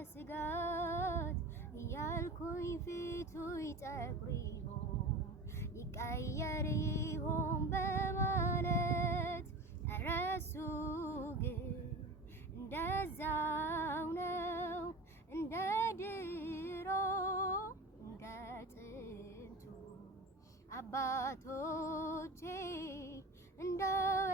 በስጋት እያልኩኝ ፊቱ ይጠቁር ይሆን ይቀየር ይሆን በማለት እረሱ ግን እንደዛው ነው እንደ ድሮ እንደ ጥንቱ አባቶቼ እንደው